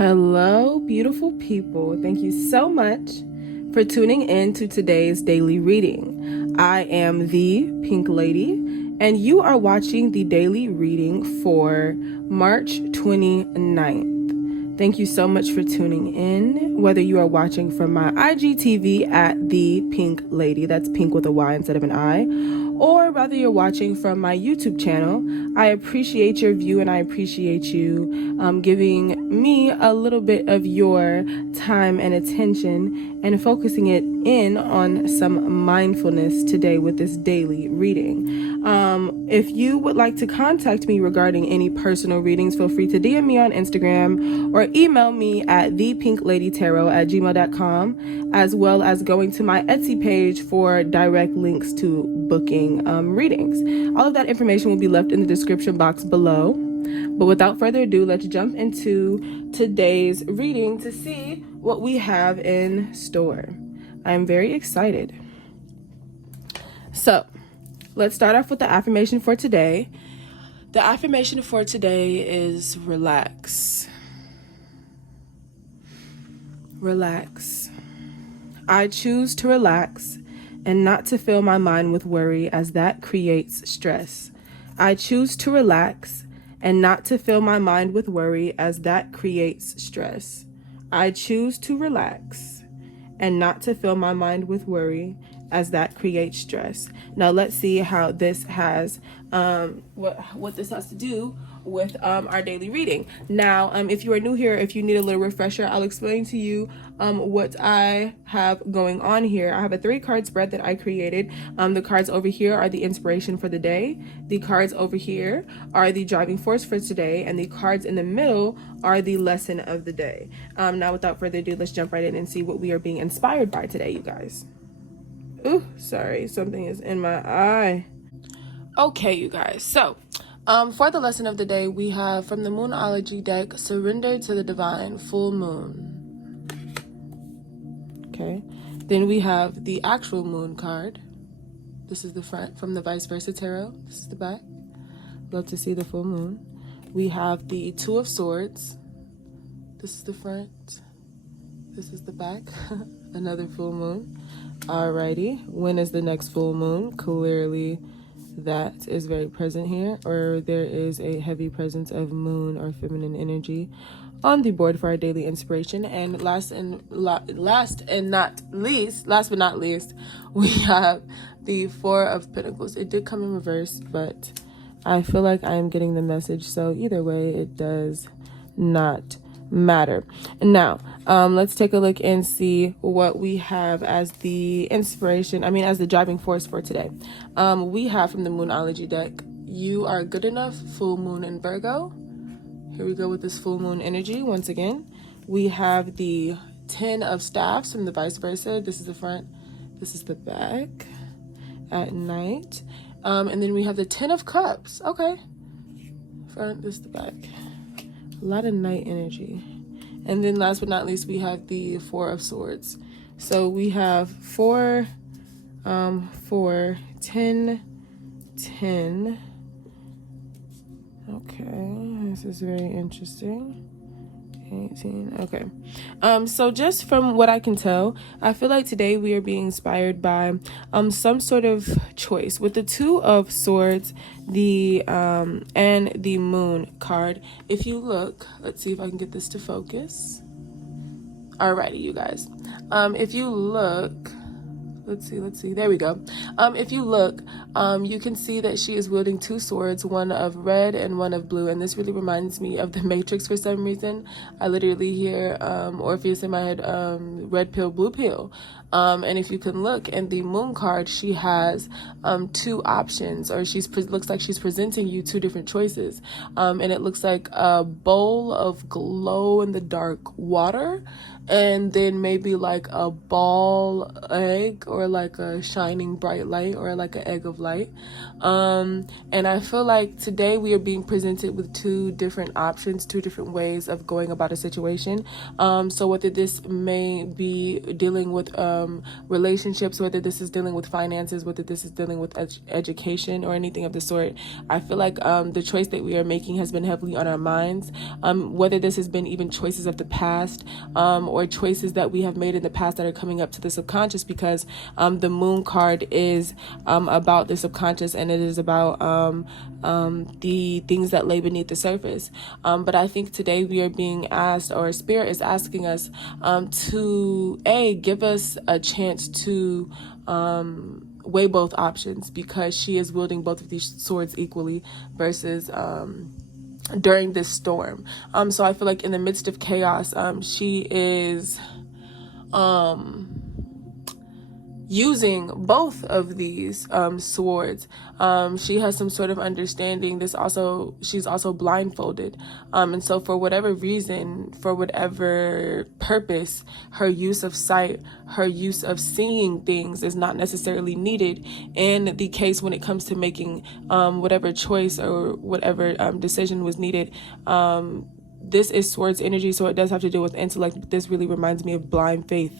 Hello, beautiful people. Thank you so much for tuning in to today's daily reading. I am the Pink Lady, and you are watching the daily reading for March 29th. Thank you so much for tuning in, whether you are watching from my IGTV at the Pink Lady, that's pink with a Y instead of an I, or whether you're watching from my YouTube channel. I appreciate your view and I appreciate you giving me a little bit of your time and attention and focusing it in on some mindfulness today with this daily reading. If you would like to contact me regarding any personal readings, feel free to DM me on Instagram or email me at thepinkladytarot@gmail.com, as well as going to my Etsy page for direct links to booking readings. All of that information will be left in the description box below. But without further ado, let's jump into today's reading to see what we have in store. I'm very excited. So, let's start off with the affirmation for today. The affirmation for today is relax. Relax. I choose to relax and not to fill my mind with worry, as that creates stress. I choose to relax and not to fill my mind with worry, as that creates stress. I choose to relax and not to fill my mind with worry, as that creates stress. Now let's see how this has what this has to do with our daily reading. Now, if you are new here, if you need a little refresher, I'll explain to you what I have going on here. I have a 3-card spread that I created. The cards over here are the inspiration for the day. The cards over here are the driving force for today, and the cards in the middle are the lesson of the day. Now, without further ado, let's jump right in and see what we are being inspired by today, you guys. Ooh, sorry, something is in my eye. Okay, you guys. So, for the lesson of the day, we have from the Moonology deck, Surrender to the Divine, Full Moon. Okay. Then we have the actual moon card. This is the front from the Vice Versa Tarot. This is the back. Love to see the full moon. We have the Two of Swords. This is the front. This is the back. Another full moon. Alrighty, when is the next full moon? Clearly that is very present here, or there is a heavy presence of moon or feminine energy on the board for our daily inspiration. And last but not least, we have the Four of Pentacles. It did come in reverse, but I feel like I am getting the message, so either way it does not matter. Now, let's take a look and see what we have as the inspiration, as the driving force for today. We have from the Moonology deck, You Are Good Enough, Full Moon in Virgo. Here we go with this full moon energy once again. We have the Ten of Staffs from the Vice Versa. This is the front, this is the back at night. And then we have the Ten of Cups. Okay, front, this is the back. A lot of night energy. And then last but not least, we have the Four of Swords. So we have 4, 10, 10. Okay, this is very interesting. 18. Okay. So just from what I can tell, I feel like today we are being inspired by some sort of choice. With the Two of Swords, the and the Moon card. If you look, let's see if I can get this to focus. Alrighty, you guys. If you look, let's see. There we go. If you look, you can see that she is wielding 2 swords, one of red and one of blue. And this really reminds me of the Matrix for some reason. I literally hear Orpheus in my head, red pill, blue pill. And if you can look in the moon card, she has 2 options, or looks like she's presenting you 2 different choices. And it looks like a bowl of glow in the dark water, and then maybe like a ball egg, or like a shining bright light, or like an egg of light. And I feel like today we are being presented with 2 different options, 2 different ways of going about a situation. So whether this may be dealing with relationships, whether this is dealing with finances, whether this is dealing with education or anything of the sort. I feel like the choice that we are making has been heavily on our minds, whether this has been even choices of the past, or choices that we have made in the past that are coming up to the subconscious, because the moon card is about the subconscious, and it is about the things that lay beneath the surface. But I think today we are being asked, or Spirit is asking us, to give us a chance to weigh both options, because she is wielding both of these swords equally versus during this storm. So I feel like in the midst of chaos, she is using both of these swords. She has some sort of understanding. She's also blindfolded. And so for whatever reason, for whatever purpose, her use of sight, her use of seeing things is not necessarily needed in the case when it comes to making whatever choice or whatever decision was needed. This is swords energy, so it does have to do with intellect, but this really reminds me of blind faith.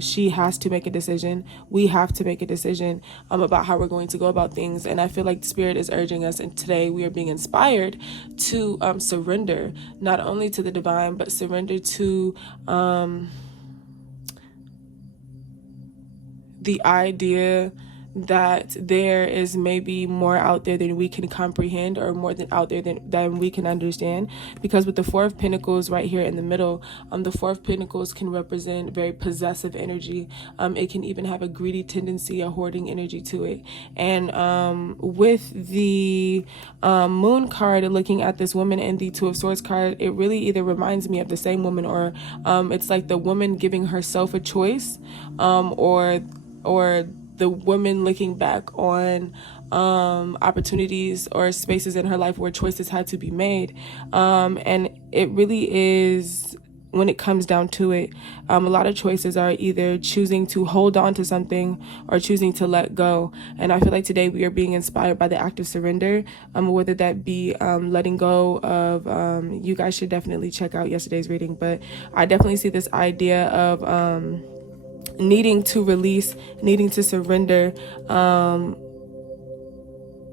She has to make a decision. We have to make a decision about how we're going to go about things. And I feel like Spirit is urging us, and today we are being inspired to surrender, not only to the divine, but surrender to the idea that there is maybe more out there than we can comprehend, or more than out there than we can understand. Because with the Four of Pentacles right here in the middle, the Four of Pentacles can represent very possessive energy. It can even have a greedy tendency, a hoarding energy to it. And with the Moon card, looking at this woman, and the Two of Swords card, it really either reminds me of the same woman, or it's like the woman giving herself a choice, or the woman looking back on opportunities or spaces in her life where choices had to be made. And it really is, when it comes down to it, a lot of choices are either choosing to hold on to something or choosing to let go. And I feel like today we are being inspired by the act of surrender, whether that be letting go of, you guys should definitely check out yesterday's reading, but I definitely see this idea of needing to release, needing to surrender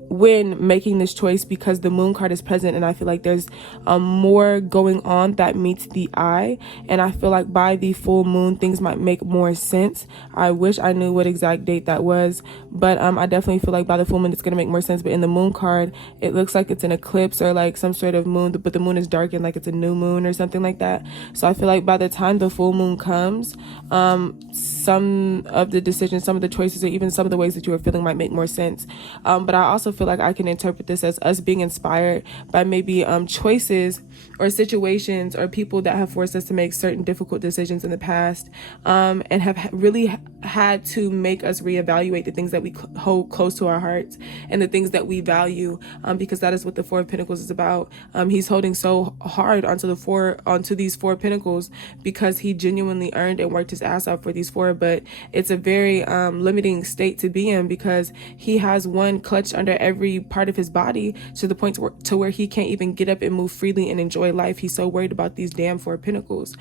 when making this choice, because the Moon card is present, and I feel like there's more going on that meets the eye. And I feel like by the full moon, things might make more sense. I wish I knew what exact date that was, but I definitely feel like by the full moon it's going to make more sense. But in the Moon card, it looks like it's an eclipse or like some sort of moon, but the moon is darkened, like it's a new moon or something like that. So I feel like by the time the full moon comes, some of the decisions, some of the choices, or even some of the ways that you are feeling might make more sense. But I also feel like I can interpret this as us being inspired by maybe choices or situations or people that have forced us to make certain difficult decisions in the past, and have really had to make us reevaluate the things that we hold close to our hearts and the things that we value, because that is what the Four of Pentacles is about. He's holding so hard onto these Four Pentacles because he genuinely earned and worked his ass off for these four, but it's a very limiting state to be in, because he has one clutched under every part of his body to the point to where he can't even get up and move freely and enjoy life. He's so worried about these damn Four Pentacles.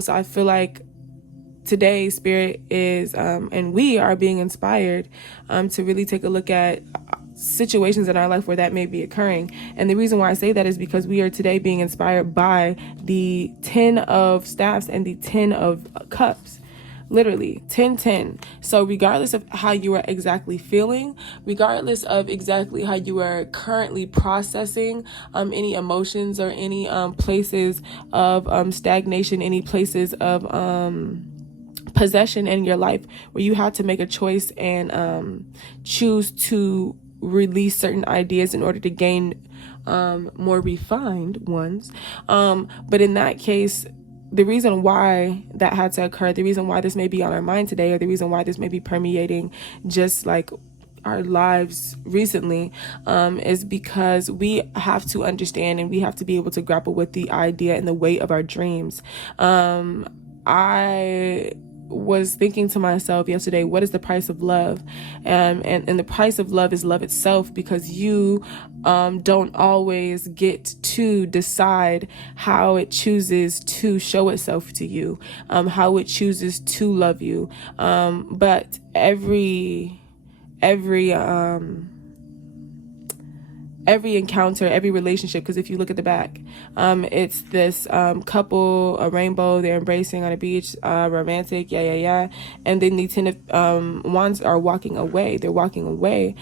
So I feel like today Spirit is and we are being inspired to really take a look at situations in our life where that may be occurring. And the reason why I say that is because we are today being inspired by the 10 of Staffs and the 10 of Cups. Literally 10-10. So regardless of how you are exactly feeling, regardless of exactly how you are currently processing any emotions or any places of stagnation, any places of possession in your life where you had to make a choice and choose to release certain ideas in order to gain more refined ones. But in that case, the reason why that had to occur, the reason why this may be on our mind today, or the reason why this may be permeating just like our lives recently, is because we have to understand and we have to be able to grapple with the idea and the weight of our dreams. I was thinking to myself yesterday, what is the price of love? And the price of love is love itself, because you don't always get to decide how it chooses to show itself to you, how it chooses to love you. But every encounter, every relationship, because if you look at the back, it's this couple, a rainbow, they're embracing on a beach, romantic, and then the Ten of Wands are walking away. They're walking away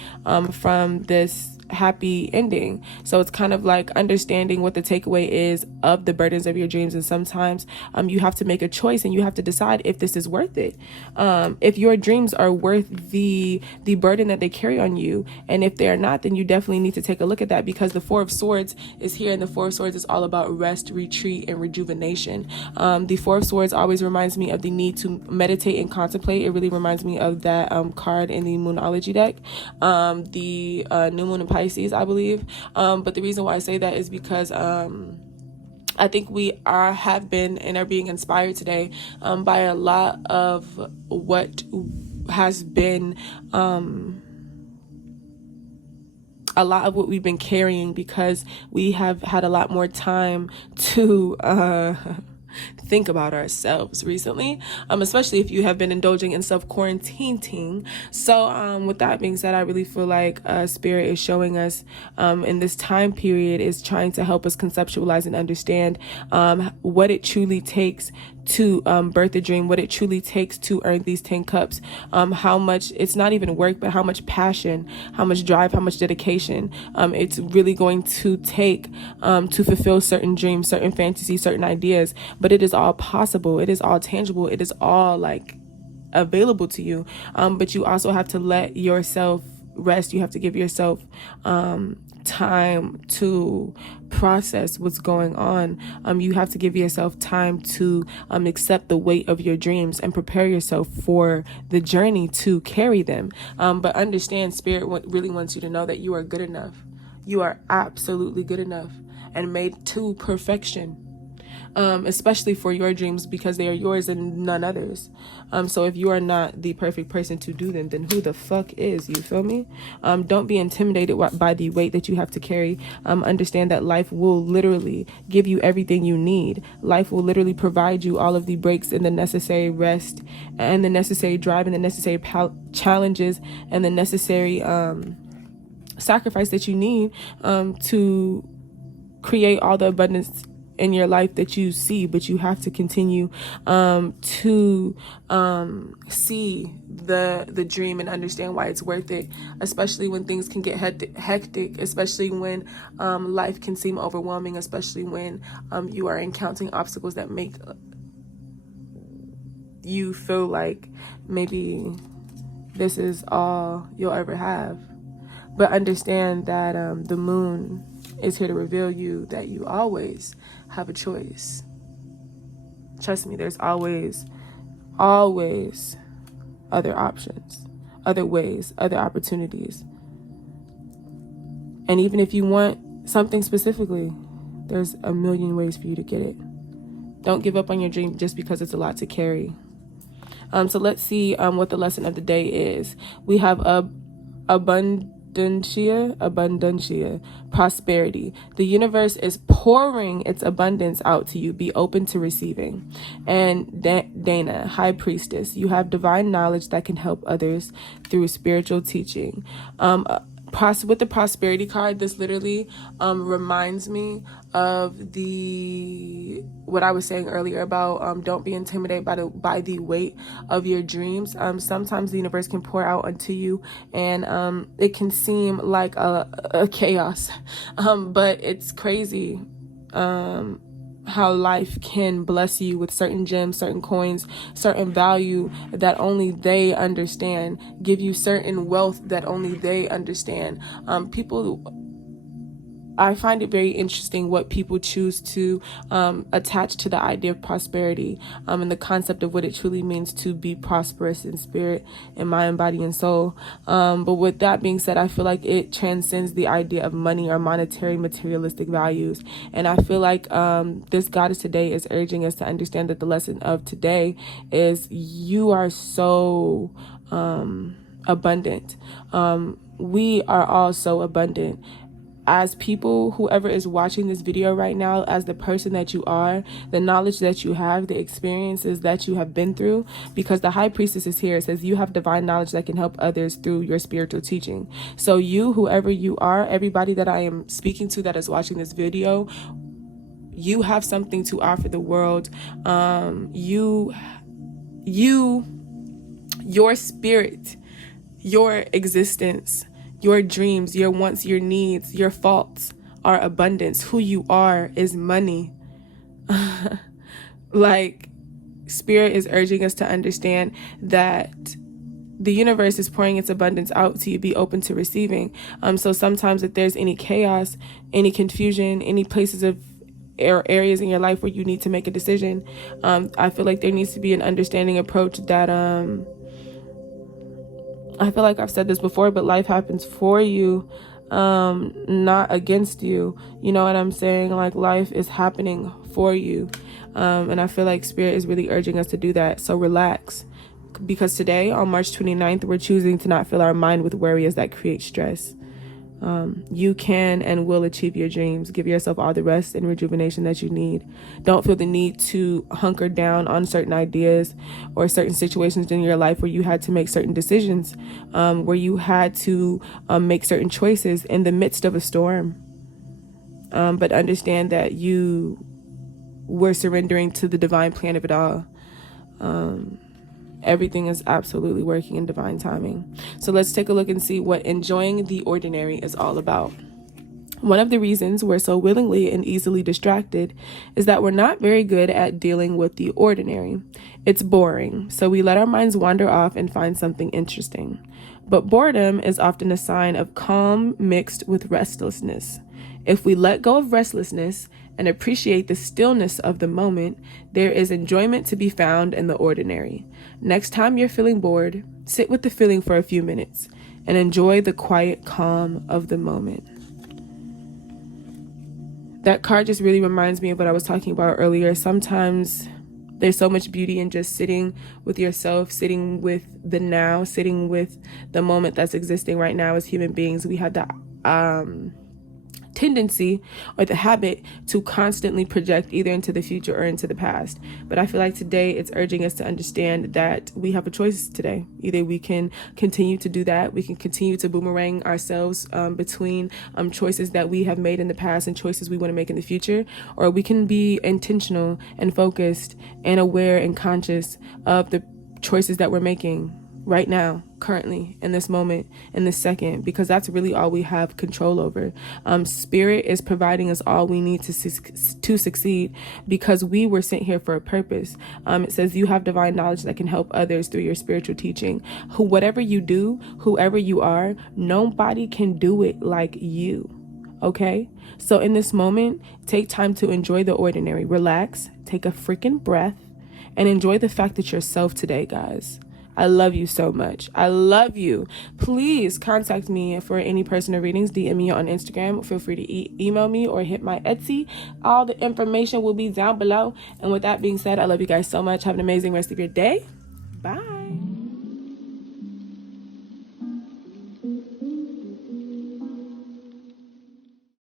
from this happy ending. So it's kind of like understanding what the takeaway is of the burdens of your dreams. And sometimes you have to make a choice, and you have to decide if this is worth it. If your dreams are worth the burden that they carry on you, and if they're not, then you definitely need to take a look at that, because the Four of Swords is here, and the Four of Swords is all about rest, retreat, and rejuvenation. The Four of Swords always reminds me of the need to meditate and contemplate. It really reminds me of that card in the Moonology deck, the new moon in Pisces, I believe. But the reason why I say that is because I think we have been and are being inspired today by a lot of what has been a lot of what we've been carrying, because we have had a lot more time to think about ourselves recently, especially if you have been indulging in self-quarantining. So with that being said, I really feel like Spirit is showing us in this time period, is trying to help us conceptualize and understand what it truly takes to birth a dream, what it truly takes to earn these 10 cups, how much, it's not even work, but how much passion, how much drive, how much dedication it's really going to take to fulfill certain dreams, certain fantasies, certain ideas. But it is all possible, it is all tangible, it is all like available to you, but you also have to let yourself rest. You have to give yourself time to process what's going on. You have to give yourself time to accept the weight of your dreams and prepare yourself for the journey to carry them. But understand, Spirit really wants you to know that you are good enough. You are absolutely good enough and made to perfection. Especially for your dreams, because they are yours and none others. So if you are not the perfect person to do them, then who the fuck is? You feel me? Don't be intimidated by the weight that you have to carry. Understand that life will literally give you everything you need. Life will literally provide you all of the breaks and the necessary rest and the necessary drive and the necessary challenges and the necessary sacrifice that you need to create all the abundance in your life that you see. But you have to continue to see the dream and understand why it's worth it, especially when things can get hectic, especially when life can seem overwhelming, especially when you are encountering obstacles that make you feel like maybe this is all you'll ever have. But understand that the moon is here to reveal you that you always have a choice. Trust me, there's always other options, other ways, other opportunities. And even if you want something specifically, there's a million ways for you to get it. Don't give up on your dream just because it's a lot to carry. So let's see what the lesson of the day is. We have abundancia, prosperity. The universe is pouring its abundance out to you. Be open to receiving. And Dana, High Priestess, you have divine knowledge that can help others through spiritual teaching. With the prosperity card, this literally reminds me of what I was saying earlier about don't be intimidated by the weight of your dreams. Sometimes the universe can pour out onto you, and it can seem like a chaos, but it's crazy how life can bless you with certain gems, certain coins, certain value that only they understand, give you certain wealth that only they understand. People I find it very interesting what people choose to attach to the idea of prosperity, and the concept of what it truly means to be prosperous in spirit, in mind, body, and soul. But with that being said, I feel like it transcends the idea of money or monetary materialistic values. And I feel like this goddess today is urging us to understand that the lesson of today is you are so abundant. We are all so abundant. As people, whoever is watching this video right now, as the person that you are, the knowledge that you have, the experiences that you have been through, because the high priestess is here. It says you have divine knowledge that can help others through your spiritual teaching. So you, whoever you are, everybody that I am speaking to that is watching this video, you have something to offer the world. Your spirit, your existence, your dreams, your wants, your needs, your faults are abundance. Who you are is money. Like, spirit is urging us to understand that the universe is pouring its abundance out to you. Be open to receiving. So sometimes if there's any chaos, any confusion, any places of areas in your life where you need to make a decision, I feel like there needs to be an understanding approach that I feel like I've said this before, but life happens for you, not against you. You know what I'm saying? Like, life is happening for you. And I feel like spirit is really urging us to do that. So relax. Because today, on March 29th, we're choosing to not fill our mind with worries that create stress. You can and will achieve your dreams. Give yourself all the rest and rejuvenation that you need. Don't feel the need to hunker down on certain ideas or certain situations in your life where you had to make certain decisions, where you had to make certain choices in the midst of a storm. But understand that you were surrendering to the divine plan of it all. Everything is absolutely working in divine timing. So let's take a look and see what enjoying the ordinary is all about. One of the reasons we're so willingly and easily distracted is that we're not very good at dealing with the ordinary. It's boring, so we let our minds wander off and find something interesting. But boredom is often a sign of calm mixed with restlessness. If we let go of restlessness and appreciate the stillness of the moment, there is enjoyment to be found in the ordinary. Next time you're feeling bored, sit with the feeling for a few minutes and enjoy the quiet calm of the moment. That card just really reminds me of what I was talking about earlier. Sometimes there's so much beauty in just sitting with yourself, sitting with the now, sitting with the moment that's existing right now. As human beings, we have the tendency or the habit to constantly project either into the future or into the past. But I feel like today it's urging us to understand that we have a choice today. Either we can continue to do that, we can continue to boomerang ourselves between choices that we have made in the past and choices we want to make in the future, or we can be intentional and focused and aware and conscious of the choices that we're making right now, currently, in this moment, in this second, because that's really all we have control over. Spirit is providing us all we need to succeed, because we were sent here for a purpose. It says you have divine knowledge that can help others through your spiritual teaching. Whatever you do, whoever you are, nobody can do it like you. Okay? So in this moment, take time to enjoy the ordinary. Relax, take a freaking breath, and enjoy the fact that you're self today, guys. I love you so much. I love you. Please contact me for any personal readings. DM me on Instagram. Feel free to email me or hit my Etsy. All the information will be down below. And with that being said, I love you guys so much. Have an amazing rest of your day.